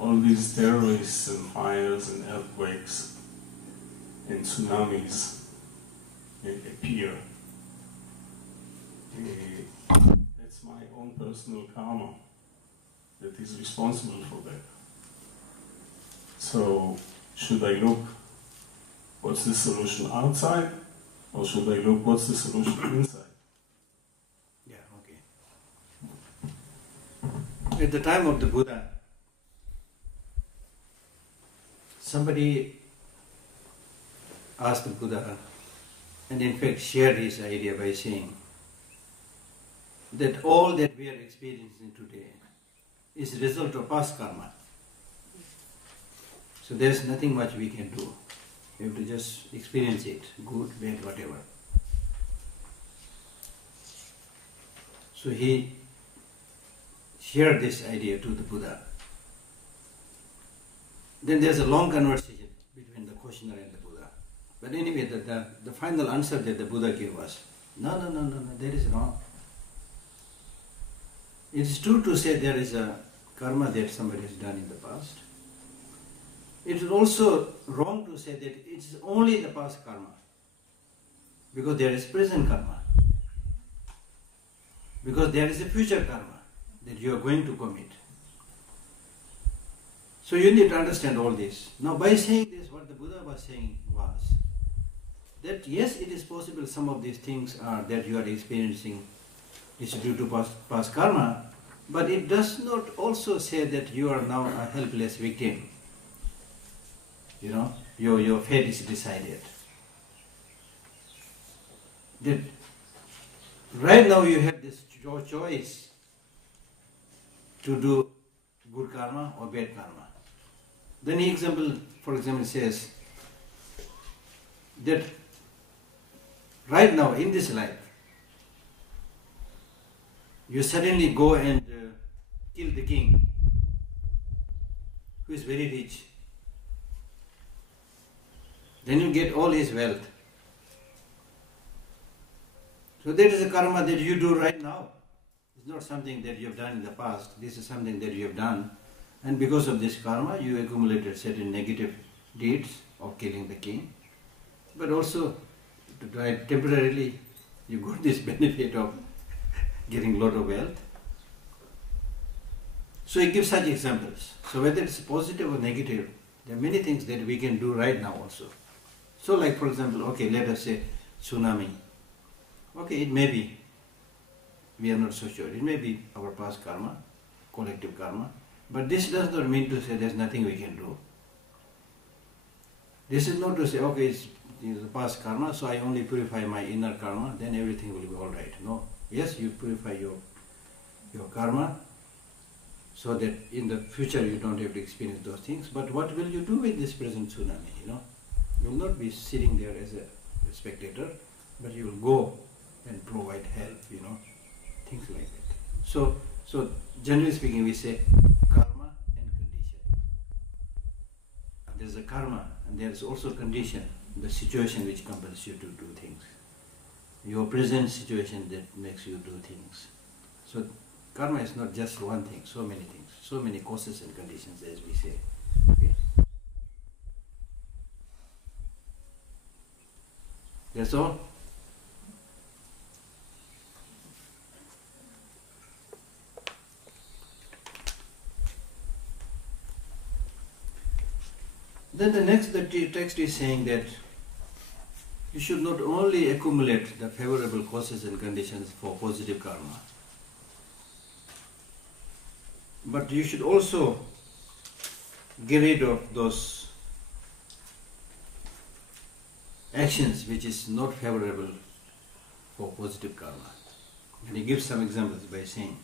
all these terrorists and fires and earthquakes and tsunamis appear. That's my own personal karma that is responsible for that. So, should I look what's the solution outside, or should I look what's the solution inside? Yeah, okay. At the time of the Buddha, somebody asked the Buddha, and in fact shared his idea by saying that all that we are experiencing today is a result of past karma. So there's nothing much we can do. We have to just experience it, good, bad, whatever. So he shared this idea to the Buddha. Then there's a long conversation between the questioner and the Buddha. But anyway, the final answer that the Buddha gave was, no, that is wrong. It is true to say there is a karma that somebody has done in the past. It is also wrong to say that it is only the past karma, because there is present karma, because there is a future karma that you are going to commit. So you need to understand all this. Now by saying this, what the Buddha was saying was that yes, it is possible some of these things are that you are experiencing is due to past karma, but it does not also say that you are now a helpless victim. You know, your fate is decided. That right now you have this choice to do good karma or bad karma. Then he for example says that right now in this life, you suddenly go and kill the king who is very rich. Then you get all his wealth. So that is a karma that you do right now. It's not something that you have done in the past. This is something that you have done. And because of this karma, you accumulated certain negative deeds of killing the king. But also, temporarily, you got this benefit of getting a lot of wealth. So he gives such examples. So whether it's positive or negative, there are many things that we can do right now also. So like for example, okay, let us say tsunami. Okay, it may be, we are not so sure, it may be our past karma, collective karma, but this does not mean to say there's nothing we can do. This is not to say, okay, it's the past karma, so I only purify my inner karma, then everything will be alright. No. Yes, you purify your karma, so that in the future you don't have to experience those things, but what will you do with this present tsunami, you know? You will not be sitting there as a spectator, but you will go and provide help, you know, things like that. So generally speaking, we say karma and condition. There is a karma and there is also condition, the situation which compels you to do things. Your present situation that makes you do things. So karma is not just one thing, so many things, so many causes and conditions, as we say. Okay? That's all. Then the text is saying that you should not only accumulate the favorable causes and conditions for positive karma, but you should also get rid of those actions which is not favorable for positive karma. And he gives some examples by saying,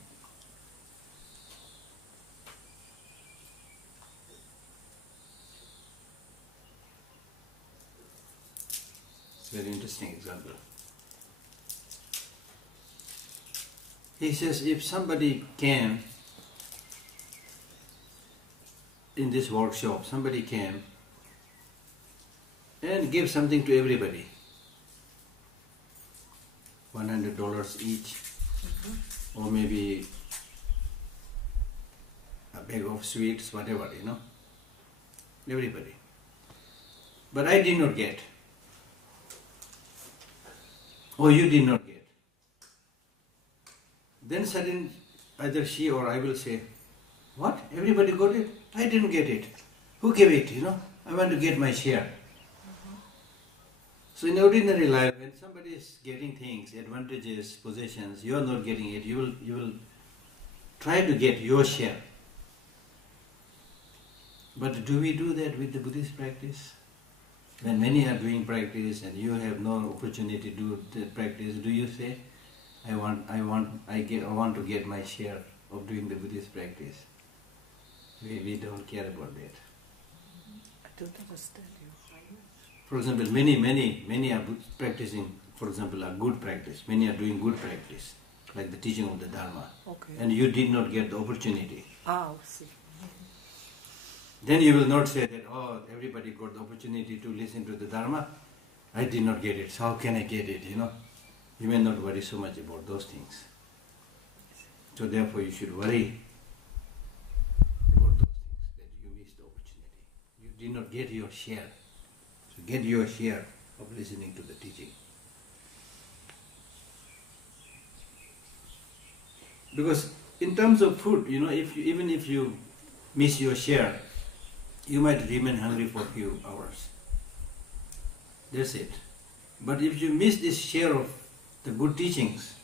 it's a very interesting example. He says, if somebody came in this workshop, somebody came and give something to everybody, $100 each, or maybe bag of sweets, whatever, everybody. But I did not get. Oh, you did not get. Then suddenly, either she or I will say, what? Everybody got it? I didn't get it. Who gave it, I want to get my share. So in ordinary life, when somebody is getting things, advantages, possessions, you are not getting it, you will try to get your share. But do we do that with the Buddhist practice? When many are doing practice and you have no opportunity to do the practice, do you say, I want to get my share of doing the Buddhist practice? We don't care about that. I don't understand you. For example, many are practicing, for example, a good practice. Many are doing good practice, like the teaching of the Dharma. Okay. And you did not get the opportunity. I see. Then you will not say that, oh, everybody got the opportunity to listen to the Dharma. I did not get it, so how can I get it, You may not worry so much about those things. So therefore you should worry about those things, that you missed the opportunity. You did not get your share. So get your share of listening to the teaching. Because in terms of food, even if you miss your share, you might remain hungry for a few hours. That's it. But if you miss this share of the good teachings,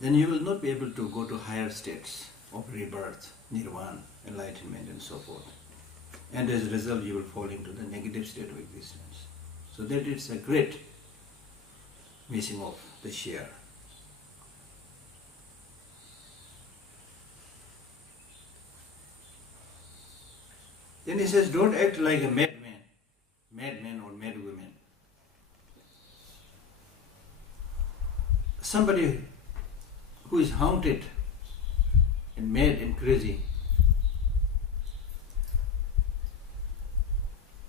then you will not be able to go to higher states of rebirth, nirvana, enlightenment and so forth. And as a result you will fall into the negative state of existence. So that is a great missing of the share. Then he says, don't act like a madman or madwoman. Somebody who is haunted and mad and crazy,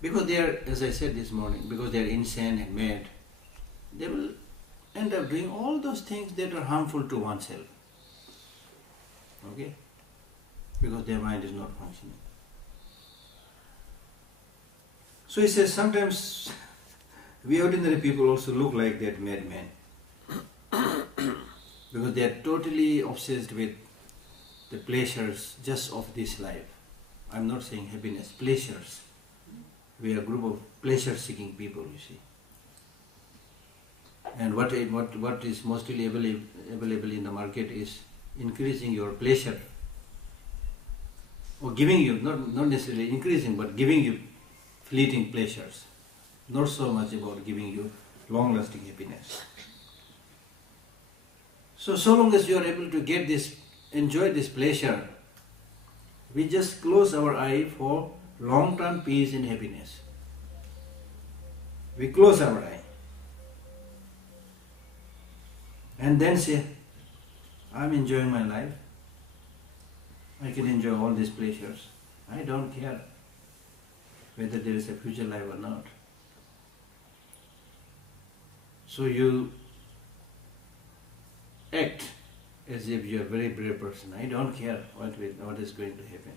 because they are, as I said this morning, because they are insane and mad, they will end up doing all those things that are harmful to oneself. Okay? Because their mind is not functioning. So he says, sometimes we ordinary people also look like that madman. Because they are totally obsessed with the pleasures just of this life. I'm not saying happiness, pleasures. We are a group of pleasure-seeking people, you see. And what is mostly available in the market is increasing your pleasure, or giving you, not necessarily increasing, but giving you fleeting pleasures. Not so much about giving you long-lasting happiness. So long as you are able to get this, enjoy this pleasure, we just close our eye for long-term peace and happiness. We close our eye. And then say, I'm enjoying my life. I can enjoy all these pleasures. I don't care whether there is a future life or not. So you act as if you are a very brave person. I don't care what is going to happen.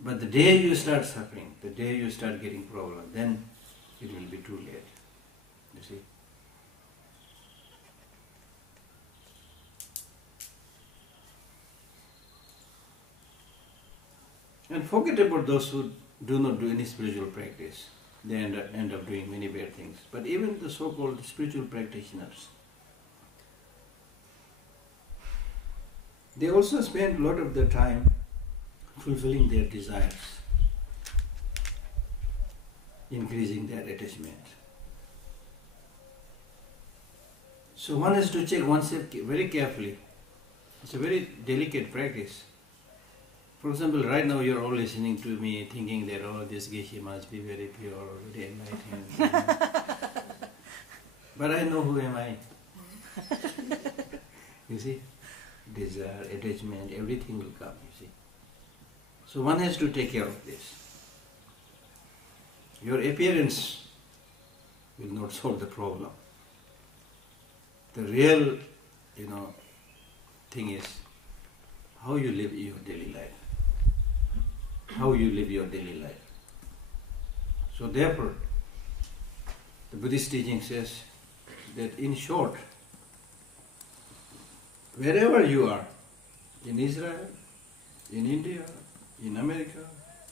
But the day you start suffering, the day you start getting problems, then it will be too late. You see? And forget about those who do not do any spiritual practice. They end up doing many bad things. But even the so-called spiritual practitioners, they also spend a lot of their time fulfilling their desires, increasing their attachment. So one has to check oneself very carefully. It's a very delicate practice. For example, right now you are all listening to me thinking that, oh, this Geshe must be very pure, very enlightened. But I know who am I. You see? Desire, attachment, everything will come, you see. So one has to take care of this. Your appearance will not solve the problem. The real, thing is how you live your daily life. How you live your daily life. So therefore, the Buddhist teaching says that in short, wherever you are, in Israel, in India, in America,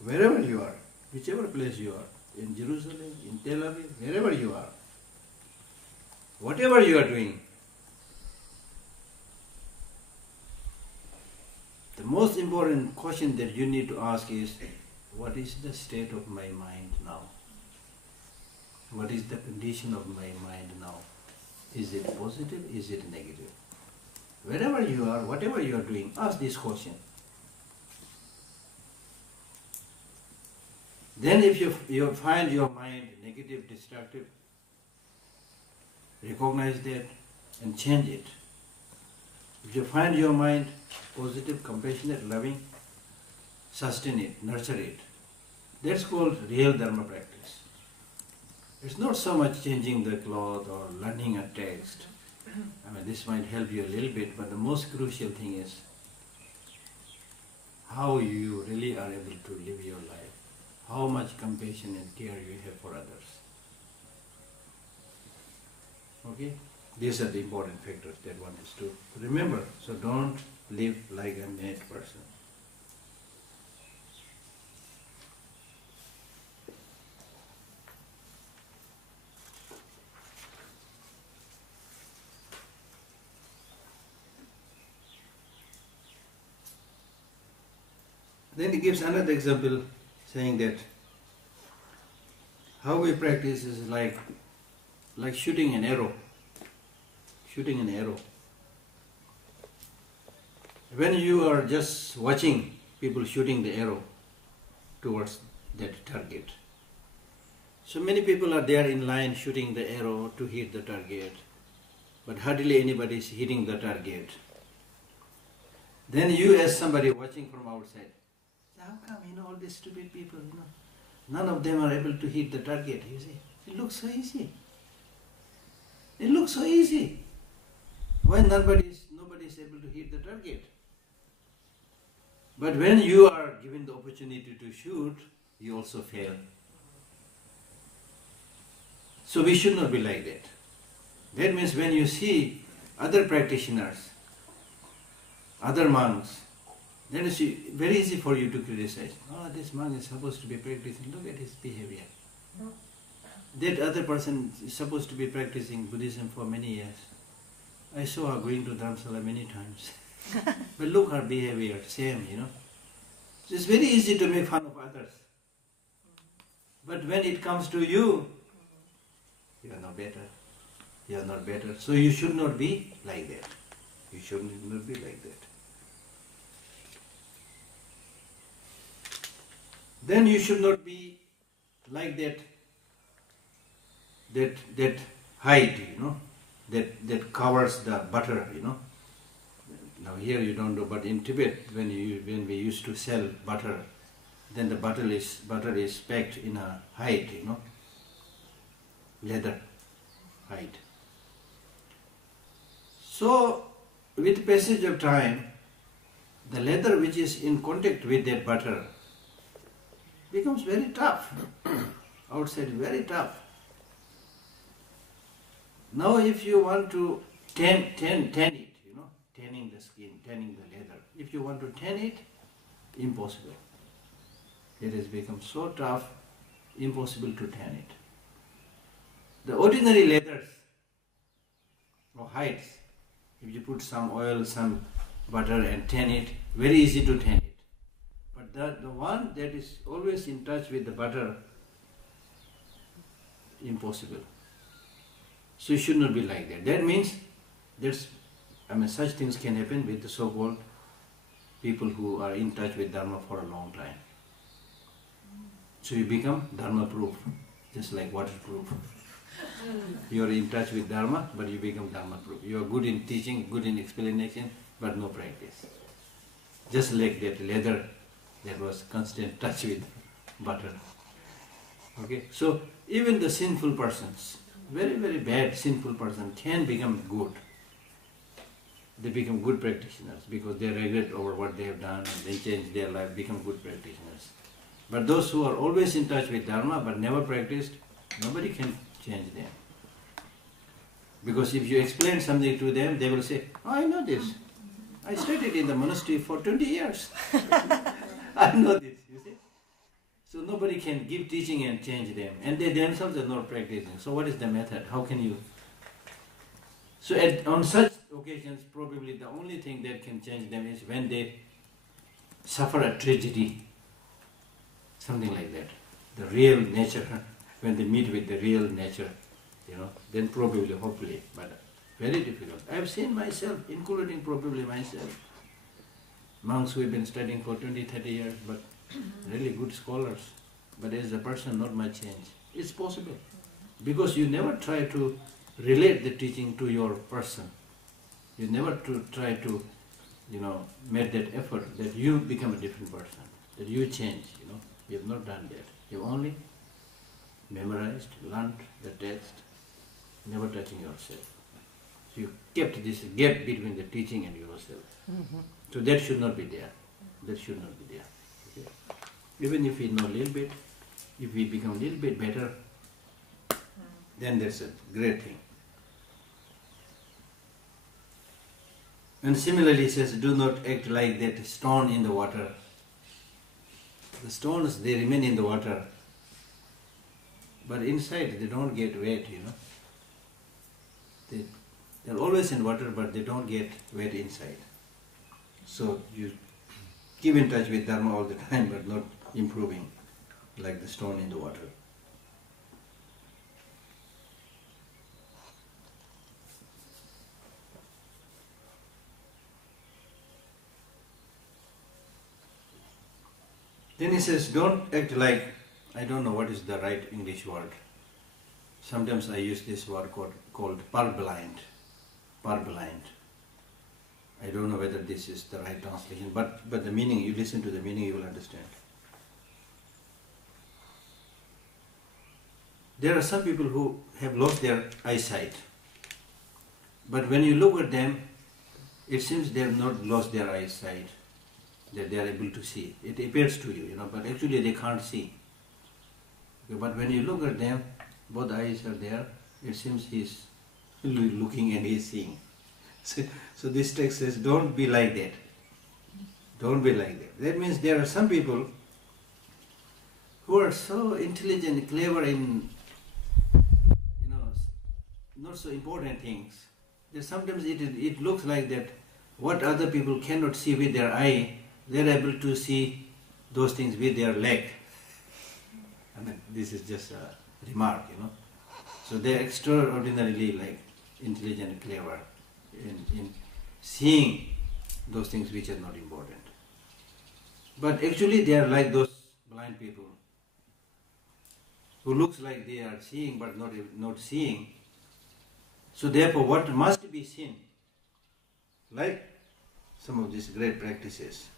wherever you are, whichever place you are, in Jerusalem, in Tel Aviv, wherever you are, whatever you are doing, the most important question that you need to ask is, what is the state of my mind now? What is the condition of my mind now? Is it positive? Is it negative? Wherever you are, whatever you are doing, ask this question. Then if you find your mind negative, destructive, recognize that and change it. If you find your mind positive, compassionate, loving, sustain it, nurture it. That's called real Dharma practice. It's not so much changing the cloth or learning a text. I mean, this might help you a little bit, but the most crucial thing is how you really are able to live your life, how much compassion and care you have for others. Okay? These are the important factors that one is to remember. So don't live like a mad person. Then he gives another example saying that how we practice is like shooting an arrow. Shooting an arrow. When you are just watching people shooting the arrow towards that target, so many people are there in line shooting the arrow to hit the target, but hardly anybody is hitting the target. Then you as somebody watching from outside, how come, all these stupid people, none of them are able to hit the target, you see. It looks so easy. It looks so easy. Why nobody is able to hit the target? But when you are given the opportunity to shoot, you also fail. So we should not be like that. That means when you see other practitioners, other monks, then it's very easy for you to criticize. Oh, this monk is supposed to be practicing, look at his behavior. That other person is supposed to be practicing Buddhism for many years. I saw her going to Dharamsala many times. But look her behavior, same, So it's very easy to make fun of others. But when it comes to you, you are no better. You are not better. So you should not be like that. You should not be like that. Then you should not be like that hide, that covers the butter, Now here you don't know, but in Tibet, when we used to sell butter, then the butter is packed in a hide, leather hide. So with passage of time, the leather which is in contact with that butter becomes very tough. Outside very tough. Now if you want to tan it, tanning the skin, tanning the leather, if you want to tan it, impossible. It has become so tough, impossible to tan it. The ordinary leathers or hides, if you put some oil, some butter and tan it, very easy to tan it. But the one that is always in touch with the butter, impossible. So you should not be like that. That means such things can happen with the so-called people who are in touch with Dharma for a long time. So you become Dharma proof, just like waterproof. You are in touch with Dharma, but you become Dharma proof. You are good in teaching, good in explanation, but no practice. Just like that leather that was constant touch with butter. Okay, so even the sinful persons, very, very bad sinful person can become good. they become good practitioners because they regret over what they have done and they change their life, become good practitioners. But those who are always in touch with Dharma but never practiced, nobody can change them. Because if you explain something to them, they will say, oh, I know this. I studied in the monastery for 20 years. I know this, you see. So nobody can give teaching and change them. And they themselves are not practicing. So what is the method? How can you? So on such occasions, probably the only thing that can change them is when they suffer a tragedy. Something like that. The real nature, when they meet with the real nature, then probably, hopefully, but very difficult. I have seen myself, including probably myself, monks who have been studying for 20, 30 years, but really good scholars, but as a person not much change. It's possible, because you never try to relate the teaching to your person. You never try to, make that effort that you become a different person, that you change, You have not done that. You only memorized, learned the text, never touching yourself. So you kept this gap between the teaching and yourself. So that should not be there. That should not be there. Okay? Even if we know a little bit, if we become a little bit better, then that's a great thing. And similarly it says, do not act like that stone in the water. The stones, they remain in the water, but inside they don't get wet, They're always in water, but they don't get wet inside. So you keep in touch with Dharma all the time, but not improving like the stone in the water. Then he says, don't act like, I don't know what is the right English word. Sometimes I use this word called purblind. Purblind. I don't know whether this is the right translation, but the meaning, you listen to the meaning, you will understand. There are some people who have lost their eyesight, but when you look at them, it seems they have not lost their eyesight, that they are able to see. It appears to you, but actually they can't see. Okay, but when you look at them, both eyes are there, it seems he's looking and he's seeing. So this text says, don't be like that. Don't be like that. That means there are some people who are so intelligent, clever in, not so important things, that sometimes it looks like that what other people cannot see with their eye, they're able to see those things with their leg. I mean, this is just a remark, So they're extraordinarily intelligent, clever in seeing those things which are not important. But actually they are like those blind people who looks like they are seeing but not seeing. So therefore what must be seen, like some of these great practices,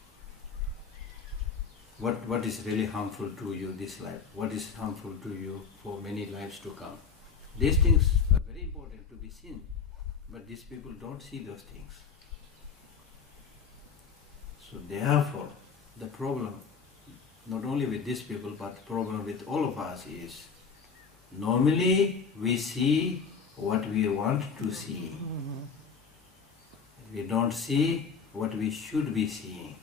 what is really harmful to you this life, what is harmful to you for many lives to come. These things are very important to be seen, but these people don't see those things. So therefore, the problem, not only with these people, but the problem with all of us is, normally we see what we want to see. We don't see what we should be seeing.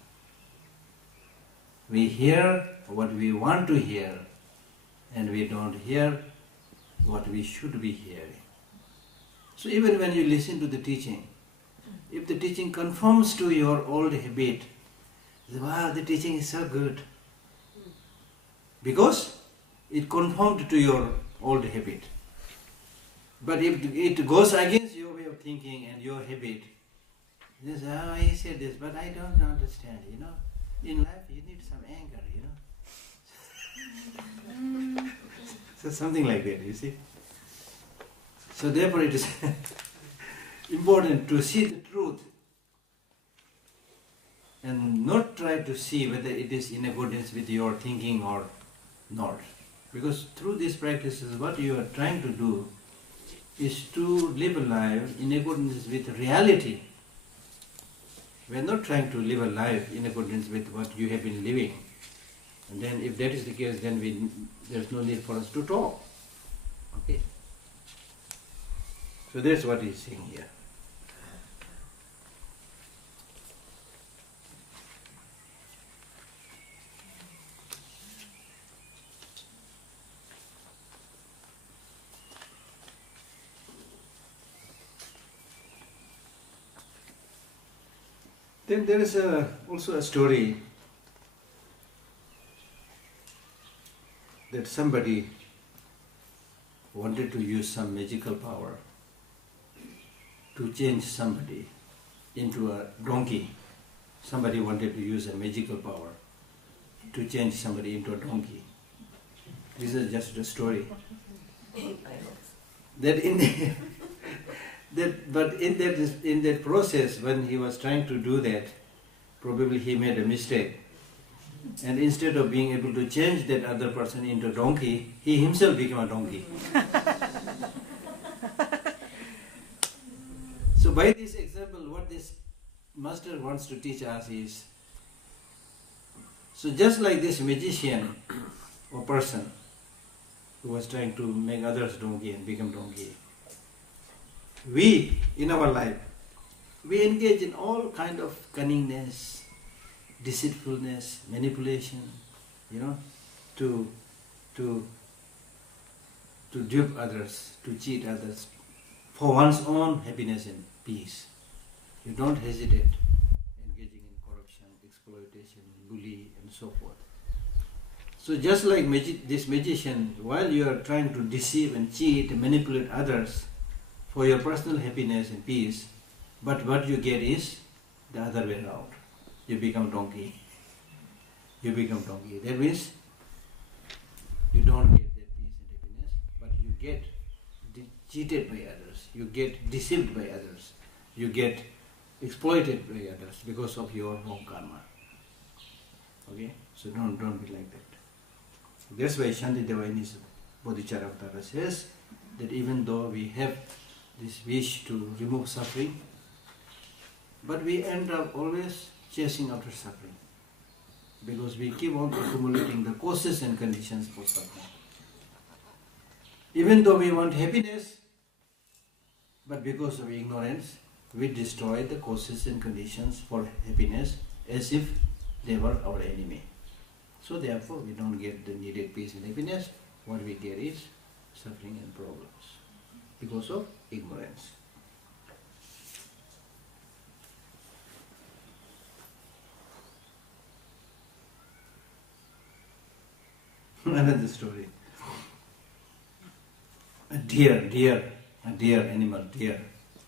We hear what we want to hear, and we don't hear what we should be hearing. So even when you listen to the teaching, if the teaching conforms to your old habit, wow, the teaching is so good. Because it conformed to your old habit. But if it goes against your way of thinking and your habit, you say, oh, he said this, but I don't understand, In life you need some anger, So something like that, you see. So therefore it is important to see the truth and not try to see whether it is in accordance with your thinking or not. Because through these practices, what you are trying to do is to live a life in accordance with reality, We are not trying to live a life in accordance with what you have been living. And then if that is the case, then there's no need for us to talk. Okay? So that's what he's saying here. Then there is also a story that somebody wanted to use some magical power to change somebody into a donkey. Somebody wanted to use a magical power to change somebody into a donkey. This is just a story. But in that process, when he was trying to do that, probably he made a mistake. And instead of being able to change that other person into a donkey, he himself became a donkey. So by this example, what this master wants to teach us is, so just like this magician or person who was trying to make others donkey and become donkey, we, in our life, we engage in all kind of cunningness, deceitfulness, manipulation, to dupe others, to cheat others, for one's own happiness and peace. You don't hesitate engaging in corruption, exploitation, bully, and so forth. So just like this magician, while you are trying to deceive and cheat and manipulate others for your personal happiness and peace, but what you get is the other way around. You become donkey. You become donkey. That means you don't get that peace and happiness, but you get cheated by others. You get deceived by others. You get exploited by others because of your wrong karma. Okay? So don't be like that. That's why Shantideva in his Bodhicharyavatara says that even though we have this wish to remove suffering, but we end up always chasing after suffering, because we keep on accumulating the causes and conditions for suffering. Even though we want happiness, but because of ignorance, we destroy the causes and conditions for happiness as if they were our enemy. So therefore we don't get the needed peace and happiness. What we get is suffering and problems because of ignorance. Another story. A deer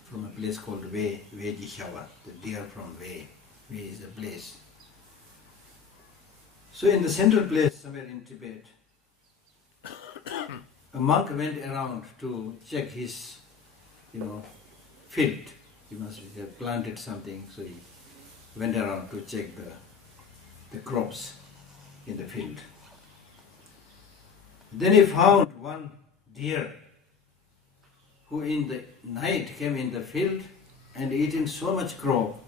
from a place called Vejishava, the deer from Ve is a place. So in the central place, somewhere in Tibet, a monk went around to check his, field. He must have planted something, so he went around to check the crops in the field. Then he found one deer who in the night came in the field and eating so much crop,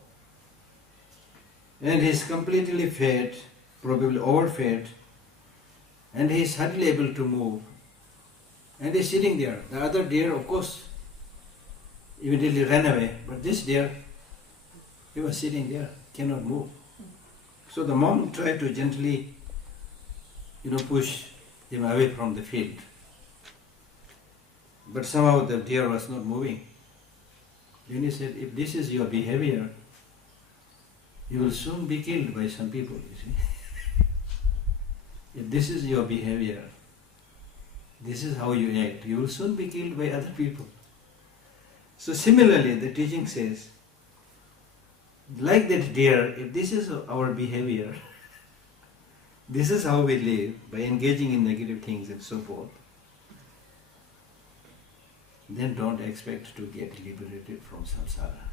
and he is completely fed, probably overfed, and he is hardly able to move, and he is sitting there. The other deer, of course, immediately ran away, but this deer, he was sitting there, cannot move. So the monk tried to gently, push him away from the field. But somehow the deer was not moving. Then he said, if this is your behavior, you will soon be killed by some people, you see. If this is your behavior, this is how you act, you will soon be killed by other people. So similarly, the teaching says, like that deer, if this is our behavior, this is how we live, by engaging in negative things and so forth, then don't expect to get liberated from samsara.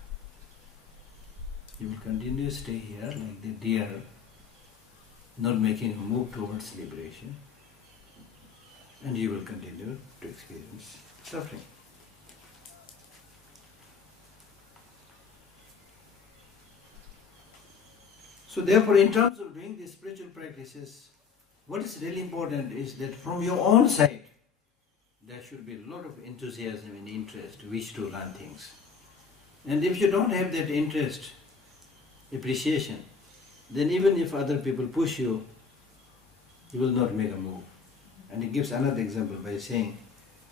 You will continue to stay here like the deer, not making a move towards liberation, and you will continue to experience suffering. So therefore, in terms of doing these spiritual practices, what is really important is that from your own side, there should be a lot of enthusiasm and interest, wish to learn things. And if you don't have that interest, appreciation, then even if other people push you, you will not make a move. And he gives another example by saying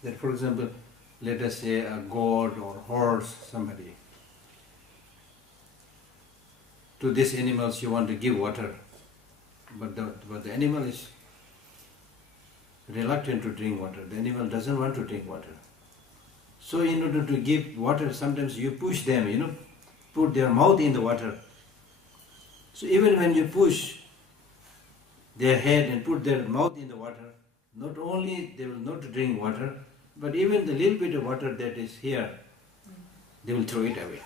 that, for example, let us say a goat or horse, somebody. To these animals you want to give water, but the animal is reluctant to drink water. The animal doesn't want to drink water. So in order to give water, sometimes you push them, put their mouth in the water. So even when you push their head and put their mouth in the water, not only they will not drink water, but even the little bit of water that is here, they will throw it away.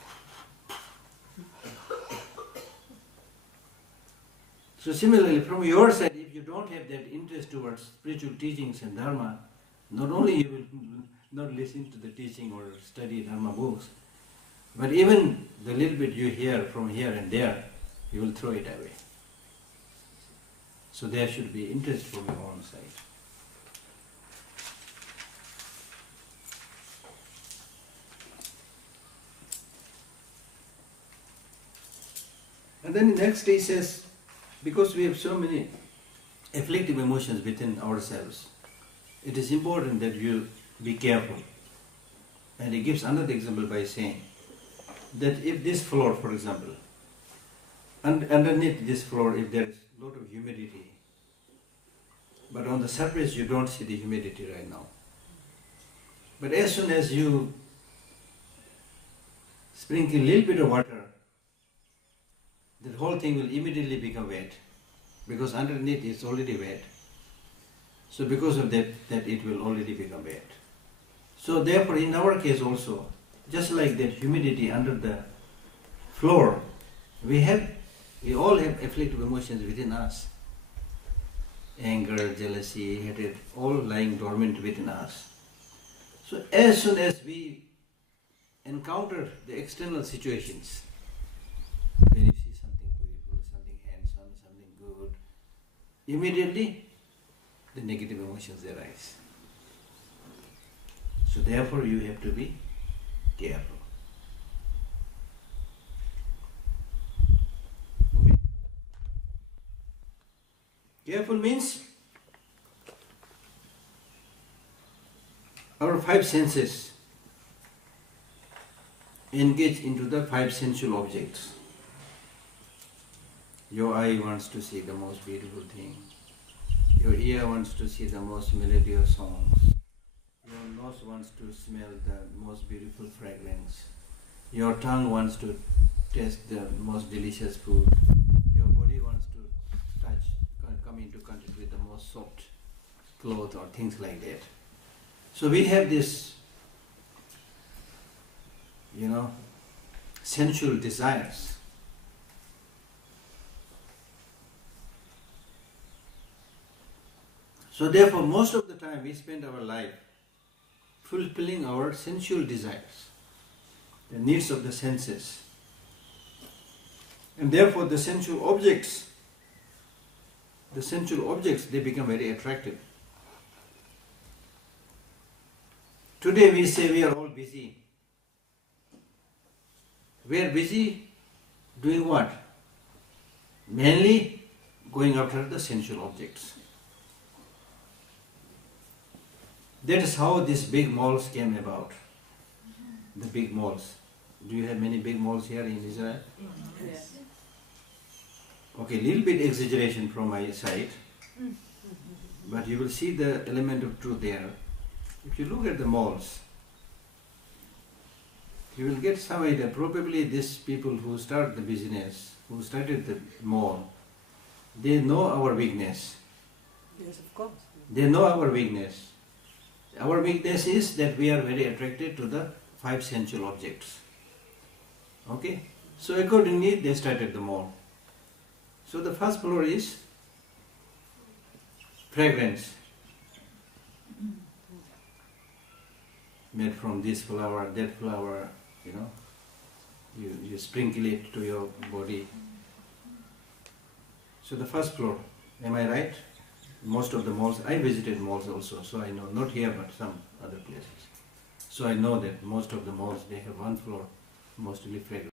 So similarly, from your side, if you don't have that interest towards spiritual teachings and Dharma, not only you will not listen to the teaching or study Dharma books, but even the little bit you hear from here and there, you will throw it away. So there should be interest from your own side. And then next he says, because we have so many afflictive emotions within ourselves, it is important that you be careful. And he gives another example by saying that if this floor, for example, underneath this floor, if there is a lot of humidity, but on the surface you don't see the humidity right now. But as soon as you sprinkle a little bit of water, the whole thing will immediately become wet, because underneath it's already wet. So because of that it will already become wet. So therefore in our case also, just like that humidity under the floor, we all have afflictive emotions within us. Anger, jealousy, hatred, all lying dormant within us. So as soon as we encounter the external situations, when you see something beautiful, something handsome, something good, immediately the negative emotions arise. So therefore you have to be careful. Okay. Careful means our five senses engage into the five sensual objects. Your eye wants to see the most beautiful thing. Your ear wants to see the most melodious songs. Your nose wants to smell the most beautiful fragrance. Your tongue wants to taste the most delicious food. Your body wants to come into contact with the most soft cloth or things like that. So we have this, sensual desires. So therefore, most of the time we spend our life fulfilling our sensual desires, the needs of the senses. And therefore the sensual objects, they become very attractive. Today we say we are all busy. We are busy doing what? Mainly going after the sensual objects. That is how these big malls came about. The big malls. Do you have many big malls here in Israel? Yes. Okay, little bit exaggeration from my side, but you will see the element of truth there. If you look at the malls, you will get some idea. Probably these people who start the business, who started the mall, they know our weakness. Yes, of course. They know our weakness. Our weakness is that we are very attracted to the five sensual objects. Okay? So accordingly, they started the mall. So the first floor is fragrance. Made from this flower, that flower, you sprinkle it to your body. So the first floor, am I right? Most of the malls, I visited malls also, so I know, not here but some other places. So I know that most of the malls, they have one floor, mostly fragrance.